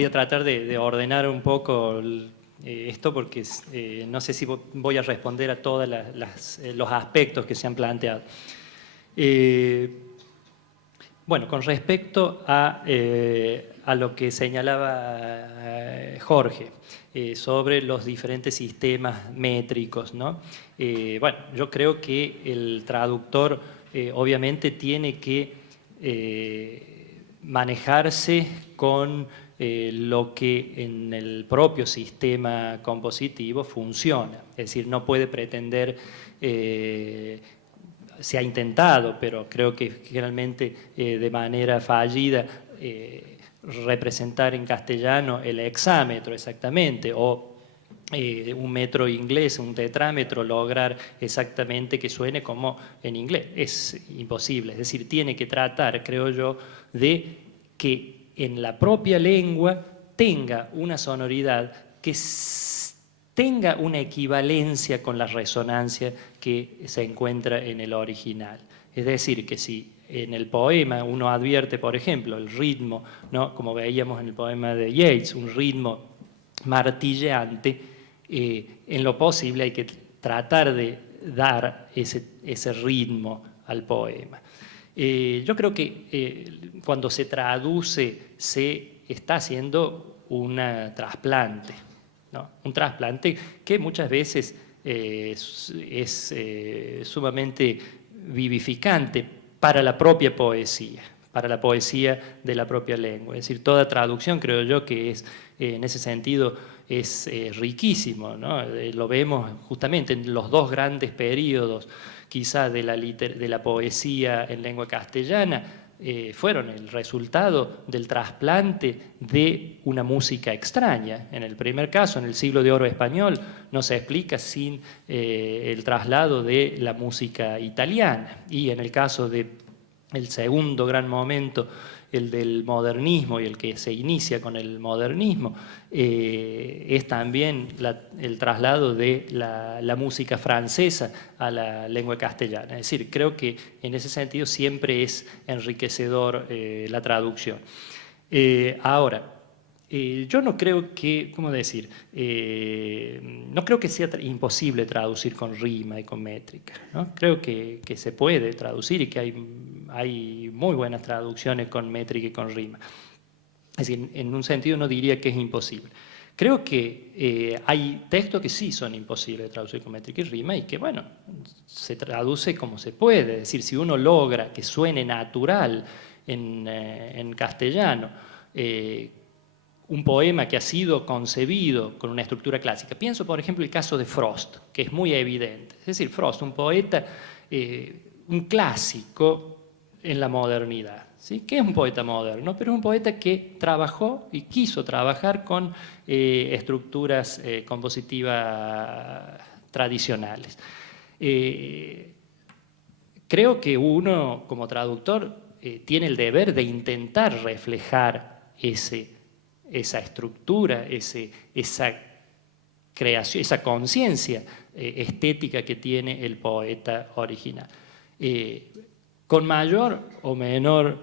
Voy a tratar de ordenar un poco esto porque no sé si voy a responder a todos los aspectos que se han planteado. Bueno, con respecto a lo que señalaba Jorge sobre los diferentes sistemas métricos, ¿no? Bueno, yo creo que el traductor obviamente tiene que manejarse con lo que en el propio sistema compositivo funciona. Es decir, no puede pretender, se ha intentado, pero creo que generalmente de manera fallida, representar en castellano el hexámetro exactamente, o un metro inglés, un tetrámetro, lograr exactamente que suene como en inglés. Es imposible, es decir, tiene que tratar, creo yo, de que en la propia lengua tenga una sonoridad que tenga una equivalencia con la resonancia que se encuentra en el original. Es decir, que si en el poema uno advierte, por ejemplo, el ritmo, ¿no? Como veíamos en el poema de Yeats, un ritmo martilleante, en lo posible hay que tratar de dar ese ritmo al poema. Yo creo que cuando se traduce se está haciendo un trasplante, ¿no? Un trasplante que muchas veces es sumamente vivificante para la propia poesía, para la poesía de la propia lengua. Es decir, toda traducción creo yo que es, en ese sentido, es riquísimo, ¿no? Lo vemos justamente en los dos grandes periodos, quizá de la poesía en lengua castellana, fueron el resultado del trasplante de una música extraña. En el primer caso, en el siglo de oro español, no se explica sin el traslado de la música italiana. Y en el caso del segundo gran momento, el del modernismo y el que se inicia con el modernismo, es también el traslado de la música francesa a la lengua castellana. Es decir, creo que en ese sentido siempre es enriquecedor la traducción. Ahora, yo no creo que, ¿cómo decir? No creo que sea imposible traducir con rima y con métrica, ¿no? Creo que se puede traducir y que hay muy buenas traducciones con métrica y con rima. Es decir, en un sentido no diría que es imposible. Creo que hay textos que sí son imposibles de traducir con métrica y rima y que, bueno, se traduce como se puede. Es decir, si uno logra que suene natural en castellano, un poema que ha sido concebido con una estructura clásica. Pienso, por ejemplo, el caso de Frost, que es muy evidente. Es decir, Frost, un poeta, un clásico en la modernidad. ¿Sí? Que es un poeta moderno, pero es un poeta que trabajó y quiso trabajar con estructuras compositivas tradicionales. Creo que uno, como traductor, tiene el deber de intentar reflejar esa estructura, esa creación, esa conciencia estética que tiene el poeta original. Con mayor o menores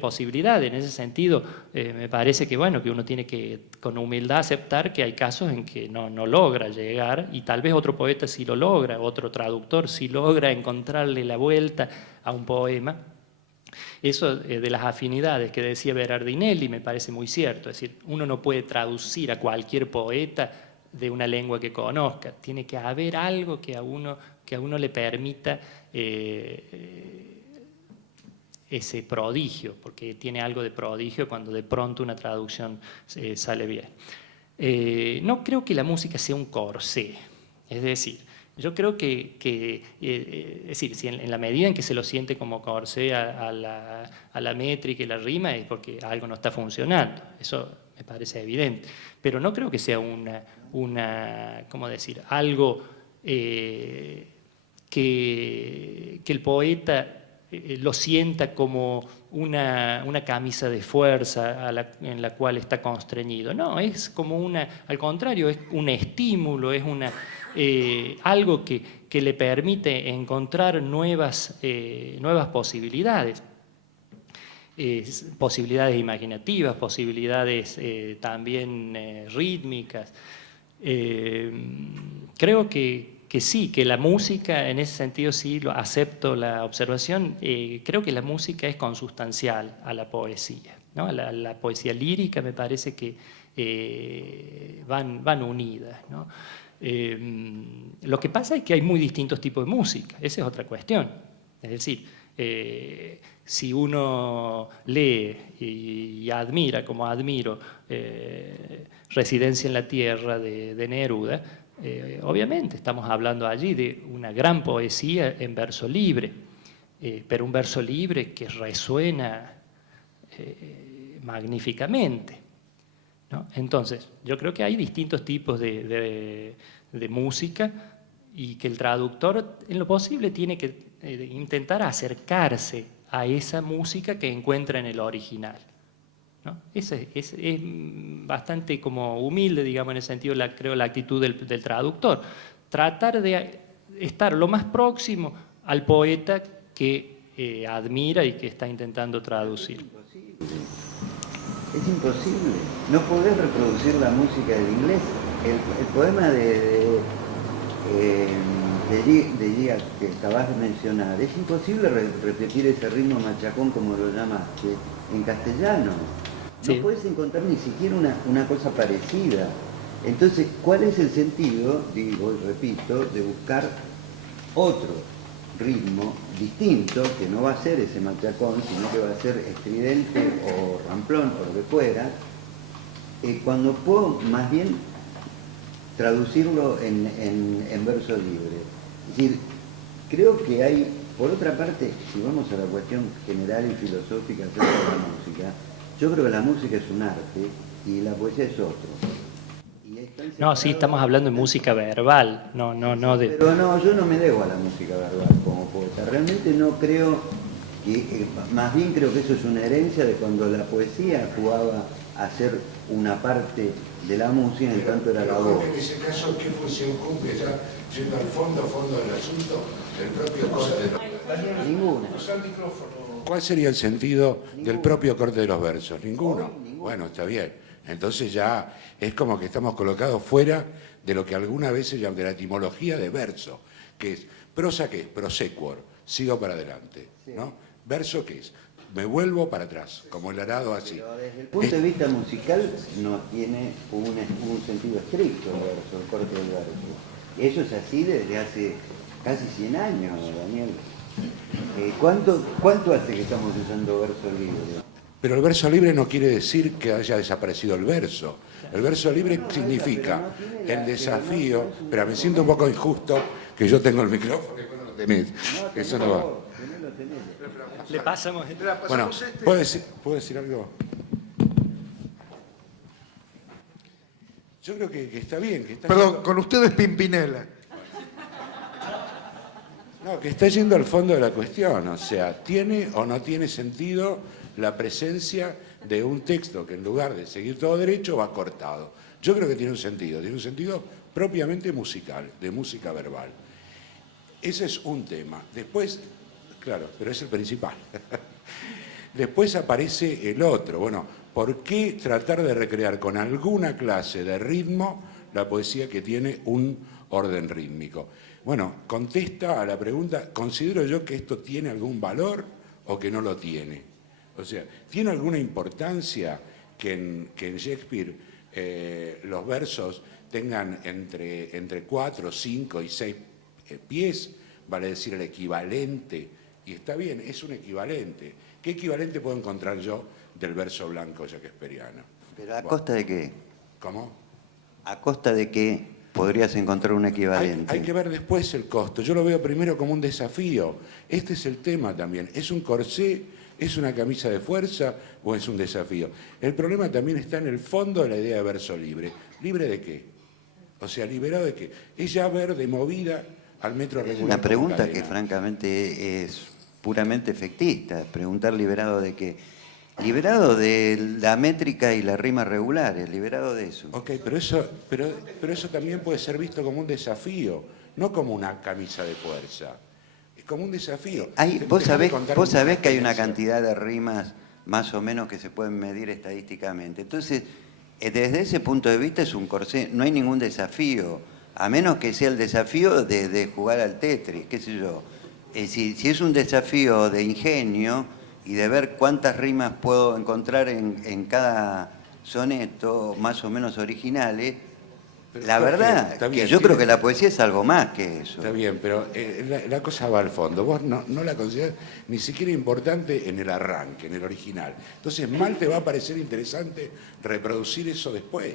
posibilidades. En ese sentido, me parece que, bueno, que uno tiene que con humildad aceptar que hay casos en que no logra llegar y tal vez otro poeta sí lo logra, otro traductor sí logra encontrarle la vuelta a un poema. Eso de las afinidades que decía Berardinelli me parece muy cierto. Es decir, uno no puede traducir a cualquier poeta de una lengua que conozca. Tiene que haber algo que a uno le permita ese prodigio, porque tiene algo de prodigio cuando de pronto una traducción sale bien. No creo que la música sea un corsé, es decir, yo creo que es decir, si en la medida en que se lo siente como corsé a la métrica y la rima es porque algo no está funcionando, eso me parece evidente, pero no creo que sea ¿cómo decir?, algo que el poeta lo sienta como una camisa de fuerza en la cual está constreñido. No, es como al contrario, es un estímulo, es algo que le permite encontrar nuevas posibilidades. posibilidades imaginativas, posibilidades también rítmicas. Creo que sí, que la música, en ese sentido sí, acepto la observación, creo que la música es consustancial a la poesía, ¿no? A la poesía lírica me parece que van unidas, ¿no? Lo que pasa es que hay muy distintos tipos de música, esa es otra cuestión. Es decir, si uno lee y admira, como admiro, Residencia en la Tierra de Neruda, obviamente estamos hablando allí de una gran poesía en verso libre, pero un verso libre que resuena magníficamente, ¿no? Entonces, yo creo que hay distintos tipos de música y que el traductor, en lo posible, tiene que intentar acercarse a esa música que encuentra en el original, ¿no? Es bastante como humilde, digamos, en el sentido, creo, la actitud del traductor. Tratar de estar lo más próximo al poeta que admira y que está intentando traducir. Es imposible. No podés reproducir la música del inglés. El poema de Gia que acabas de mencionar, es imposible repetir ese ritmo machacón como lo llamaste en castellano. No sí. Puedes encontrar ni siquiera una cosa parecida. Entonces, ¿cuál es el sentido, digo y repito, de buscar otro ritmo distinto, que no va a ser ese machacón, sino que va a ser estridente o ramplón o lo que fuera, cuando puedo más bien traducirlo en verso libre? Es decir, creo que hay, por otra parte, si vamos a la cuestión general y filosófica acerca de la música, yo creo que la música es un arte y la poesía es otro. No, sí, estamos hablando de música verbal, no de... Pero no, yo no me debo a la música verbal como poeta. Realmente no creo que, más bien creo que eso es una herencia de cuando la poesía jugaba a ser una parte de la música, en tanto era la voz. En ese caso, ¿qué función cumple ya, yendo al fondo del asunto, el propio corte de los... Ninguna. ¿Cuál sería el sentido del propio corte de los versos? ¿Ninguno? Bueno, está bien. Entonces ya es como que estamos colocados fuera de lo que alguna vez se llama de la etimología de verso, que es prosa, que es prosequor, sigo para adelante, ¿no? Verso, que es me vuelvo para atrás, como el arado así. Pero desde el punto de vista musical no tiene un sentido estricto el verso, el corte del verso. Eso es así desde hace casi 100 años, Daniel. ¿Cuánto hace que estamos usando verso libre? Pero el verso libre no quiere decir que haya desaparecido el verso. El verso libre significa el desafío... Pero me siento un poco injusto que yo tengo el micrófono y vos no lo tenés. Eso no va. Le pasamos... Bueno, ¿puedo decir algo? Yo creo que está bien. Que está Perdón, con ustedes Pimpinela. No, que está yendo al fondo de la cuestión. O sea, ¿tiene o no tiene sentido la presencia de un texto que en lugar de seguir todo derecho va cortado? Yo creo que tiene un sentido propiamente musical, de música verbal. Ese es un tema. Después, claro, pero es el principal. Después aparece el otro. Bueno, ¿por qué tratar de recrear con alguna clase de ritmo la poesía que tiene un orden rítmico? Bueno, contesta a la pregunta, ¿considero yo que esto tiene algún valor o que no lo tiene? O sea, ¿tiene alguna importancia que en Shakespeare los versos tengan entre 4, 5 y 6 pies? Vale decir el equivalente. Y está bien, es un equivalente. ¿Qué equivalente puedo encontrar yo del verso blanco shakespeariano? ¿Pero a costa de qué? ¿Cómo? ¿A costa de qué podrías encontrar un equivalente? Hay que ver después el costo. Yo lo veo primero como un desafío. Este es el tema también. ¿Es un corsé? ¿Es una camisa de fuerza o es un desafío? El problema también está en el fondo de la idea de verso libre. ¿Libre de qué? O sea, ¿liberado de qué? Es ya ver de movida al metro regular. Una pregunta que francamente es puramente efectista. Preguntar liberado de qué. Liberado de la métrica y las rimas regulares, liberado de eso. Ok, pero eso también puede ser visto como un desafío, no como una camisa de fuerza. Como un desafío. Vos sabés que hay una cantidad de rimas más o menos que se pueden medir estadísticamente. Entonces, desde ese punto de vista es un corsé, no hay ningún desafío, a menos que sea el desafío de jugar al Tetris, qué sé yo. Si es un desafío de ingenio y de ver cuántas rimas puedo encontrar en cada soneto, más o menos originales, Pero la verdad está bien, que yo creo que la poesía es algo más que eso. Está bien, pero la cosa va al fondo. Vos no la considerás ni siquiera importante en el arranque, en el original. Entonces, mal te va a parecer interesante reproducir eso después.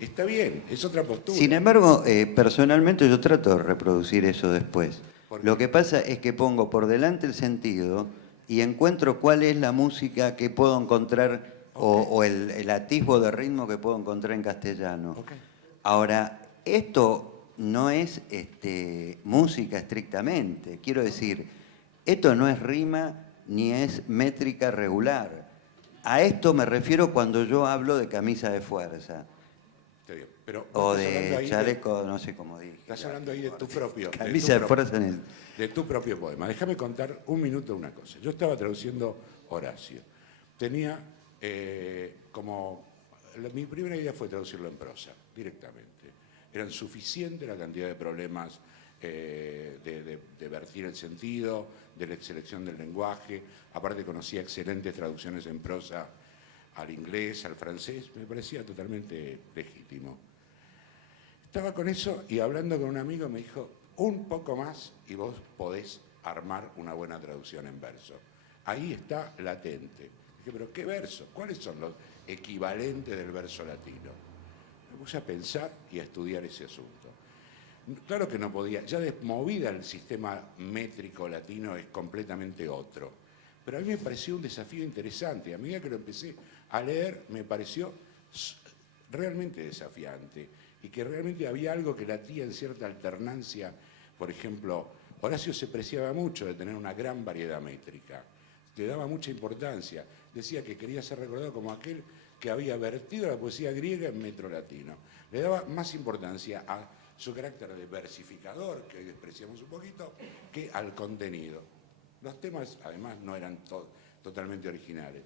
Está bien, es otra postura. Sin embargo, personalmente yo trato de reproducir eso después. ¿Por qué? Lo que pasa es que pongo por delante el sentido y encuentro cuál es la música que puedo encontrar o el atisbo de ritmo que puedo encontrar en castellano. Okay. Ahora, esto no es música estrictamente. Quiero decir, esto no es rima ni es métrica regular. A esto me refiero cuando yo hablo de camisa de fuerza. Está bien, pero O estás hablando de ahí chaleco, no sé cómo dije. Estás hablando ahí de tu propio... Camisa de fuerza en el... De tu propio poema. Déjame contar un minuto una cosa. Yo estaba traduciendo Horacio. Tenía mi primera idea fue traducirlo en prosa, directamente. Eran suficiente la cantidad de problemas de vertir el sentido, de la selección del lenguaje. Aparte conocía excelentes traducciones en prosa al inglés, al francés. Me parecía totalmente legítimo. Estaba con eso y hablando con un amigo me dijo, un poco más y vos podés armar una buena traducción en verso. Ahí está latente. Dije, pero ¿qué verso? ¿Cuáles son los equivalentes del verso latino? Me puse a pensar y a estudiar ese asunto. Claro que no podía, ya desmovida el sistema métrico latino es completamente otro. Pero a mí me pareció un desafío interesante. A medida que lo empecé a leer me pareció realmente desafiante y que realmente había algo que latía en cierta alternancia. Por ejemplo, Horacio se preciaba mucho de tener una gran variedad métrica, le daba mucha importancia, decía que quería ser recordado como aquel que había vertido la poesía griega en metro latino. Le daba más importancia a su carácter de versificador, que hoy despreciamos un poquito, que al contenido. Los temas, además, no eran totalmente originales.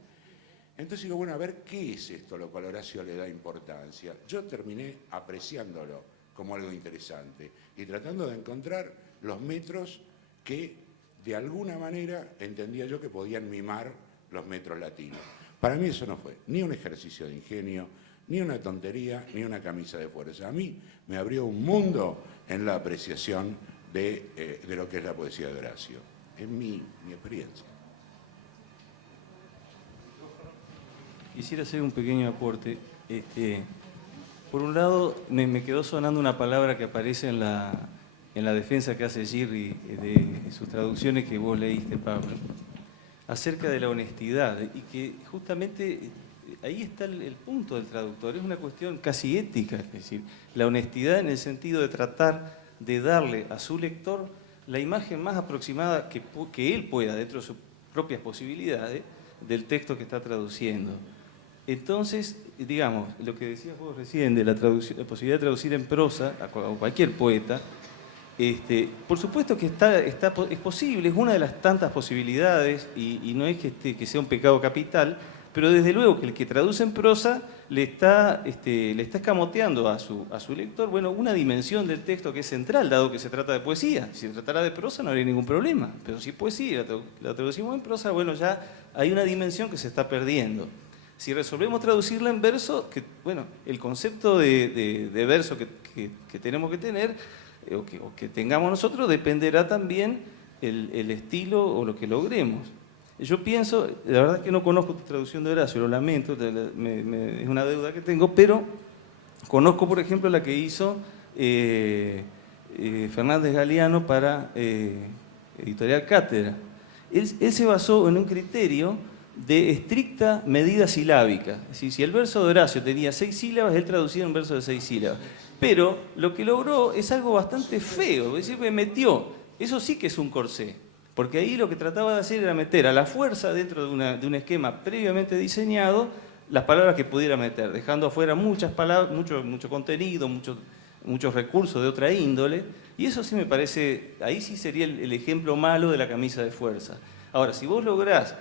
Entonces digo, bueno, a ver, ¿qué es esto lo cual Horacio le da importancia? Yo terminé apreciándolo como algo interesante y tratando de encontrar los metros que de alguna manera entendía yo que podían mimar los metros latinos. Para mí eso no fue ni un ejercicio de ingenio, ni una tontería, ni una camisa de fuerza. A mí me abrió un mundo en la apreciación de lo que es la poesía de Horacio. Es mi experiencia. Quisiera hacer un pequeño aporte. Por un lado, me quedó sonando una palabra que aparece en la defensa que hace Girri de sus traducciones que vos leíste, Pablo, acerca de la honestidad, y que justamente ahí está el punto del traductor, es una cuestión casi ética, es decir, la honestidad en el sentido de tratar de darle a su lector la imagen más aproximada que él pueda, dentro de sus propias posibilidades, del texto que está traduciendo. Entonces, digamos, lo que decías vos recién de la posibilidad de traducir en prosa a cualquier poeta, por supuesto que es posible, es una de las tantas posibilidades y no es que sea un pecado capital, pero desde luego que el que traduce en prosa le está escamoteando a su lector, bueno, una dimensión del texto que es central, dado que se trata de poesía. Si se tratara de prosa no habría ningún problema, pero si es poesía, la traducimos en prosa, bueno, ya hay una dimensión que se está perdiendo. Si resolvemos traducirla en verso, bueno, el concepto de verso que tenemos que tener, o que tengamos nosotros, dependerá también el estilo o lo que logremos. Yo pienso, la verdad es que no conozco tu traducción de Horacio, lo lamento, es una deuda que tengo, pero conozco, por ejemplo, la que hizo Fernández Galeano para Editorial Cátedra. Él se basó en un criterio de estricta medida silábica. Es decir, si el verso de Horacio tenía 6 sílabas, él traducía un verso de 6 sílabas. Pero lo que logró es algo bastante feo, es decir, me metió, eso sí que es un corsé, porque ahí lo que trataba de hacer era meter a la fuerza dentro de un esquema previamente diseñado las palabras que pudiera meter, dejando afuera muchas palabras, mucho contenido, muchos recursos de otra índole, y eso sí me parece, ahí sí sería el ejemplo malo de la camisa de fuerza. Ahora, si vos lográs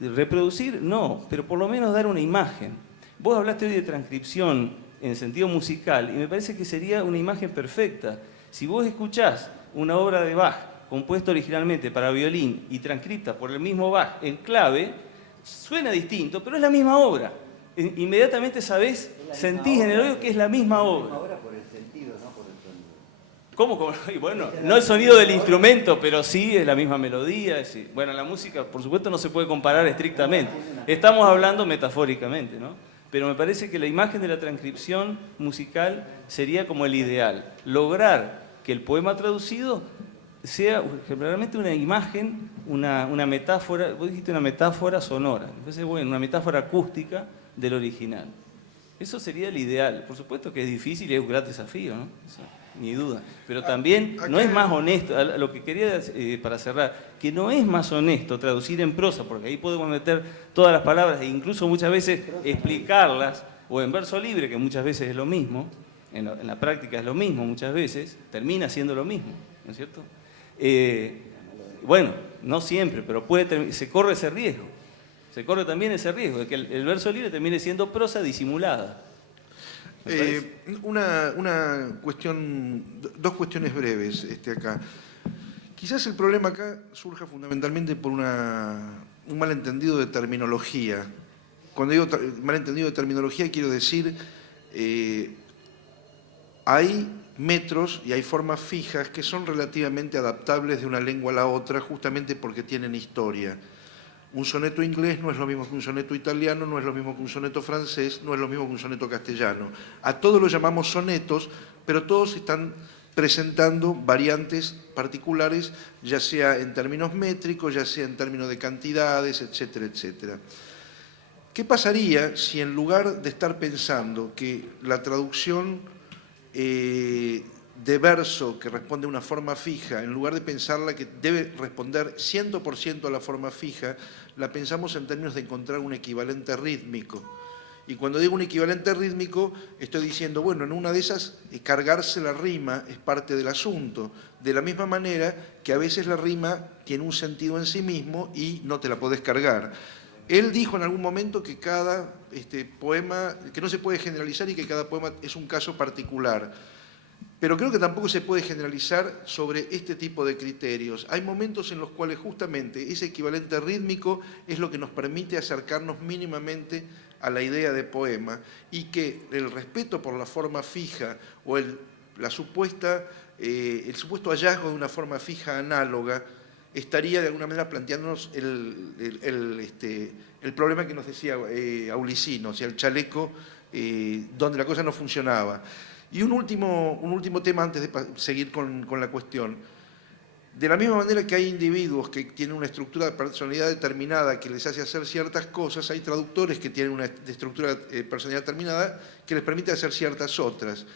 Reproducir, no, pero por lo menos dar una imagen. Vos hablaste hoy de transcripción en sentido musical y me parece que sería una imagen perfecta. Si vos escuchás una obra de Bach compuesta originalmente para violín y transcripta por el mismo Bach en clave, suena distinto, pero es la misma obra. Inmediatamente sabés, sentís en el oído que es la misma obra. Ahora por el sentido, no por el sonido. ¿Cómo? Y bueno, no el sonido del instrumento, pero sí es la misma melodía. Bueno, la música, por supuesto, no se puede comparar estrictamente. Estamos hablando metafóricamente, ¿no? Pero me parece que la imagen de la transcripción musical sería como el ideal. Lograr que el poema traducido sea generalmente una imagen, una metáfora, vos dijiste una metáfora sonora, entonces bueno, una metáfora acústica del original. Eso sería el ideal. Por supuesto que es difícil y es un gran desafío, ¿no? Eso, ni duda. Pero también no es más honesto, lo que quería para cerrar, que no es más honesto traducir en prosa, porque ahí podemos meter todas las palabras e incluso muchas veces explicarlas, o en verso libre, que muchas veces es lo mismo, en la práctica es lo mismo muchas veces, termina siendo lo mismo, ¿no es cierto? Bueno, no siempre, pero se corre ese riesgo. Se corre también ese riesgo de que el verso libre termine siendo prosa disimulada. Una cuestión, dos cuestiones breves acá. Quizás el problema acá surja fundamentalmente por un malentendido de terminología. Cuando digo malentendido de terminología quiero decir hay metros y hay formas fijas que son relativamente adaptables de una lengua a la otra justamente porque tienen historia. Un soneto inglés no es lo mismo que un soneto italiano, no es lo mismo que un soneto francés, no es lo mismo que un soneto castellano. A todos los llamamos sonetos, pero todos están presentando variantes particulares, ya sea en términos métricos, ya sea en términos de cantidades, etcétera, etcétera. ¿Qué pasaría si en lugar de estar pensando que la traducción de verso que responde a una forma fija, en lugar de pensarla que debe responder 100% a la forma fija, la pensamos en términos de encontrar un equivalente rítmico? Y cuando digo un equivalente rítmico, estoy diciendo, bueno, en una de esas, cargarse la rima es parte del asunto. De la misma manera que a veces la rima tiene un sentido en sí mismo y no te la podés cargar. Él dijo en algún momento que cada poema, que no se puede generalizar y que cada poema es un caso particular. Pero creo que tampoco se puede generalizar sobre este tipo de criterios. Hay momentos en los cuales justamente ese equivalente rítmico es lo que nos permite acercarnos mínimamente a la idea de poema y que el respeto por la forma fija o el supuesto hallazgo de una forma fija análoga estaría de alguna manera planteándonos el problema que nos decía Aulicino, o sea, el chaleco donde la cosa no funcionaba. Y un último tema antes de seguir con la cuestión. De la misma manera que hay individuos que tienen una estructura de personalidad determinada que les hace hacer ciertas cosas, hay traductores que tienen una estructura de personalidad determinada que les permite hacer ciertas otras.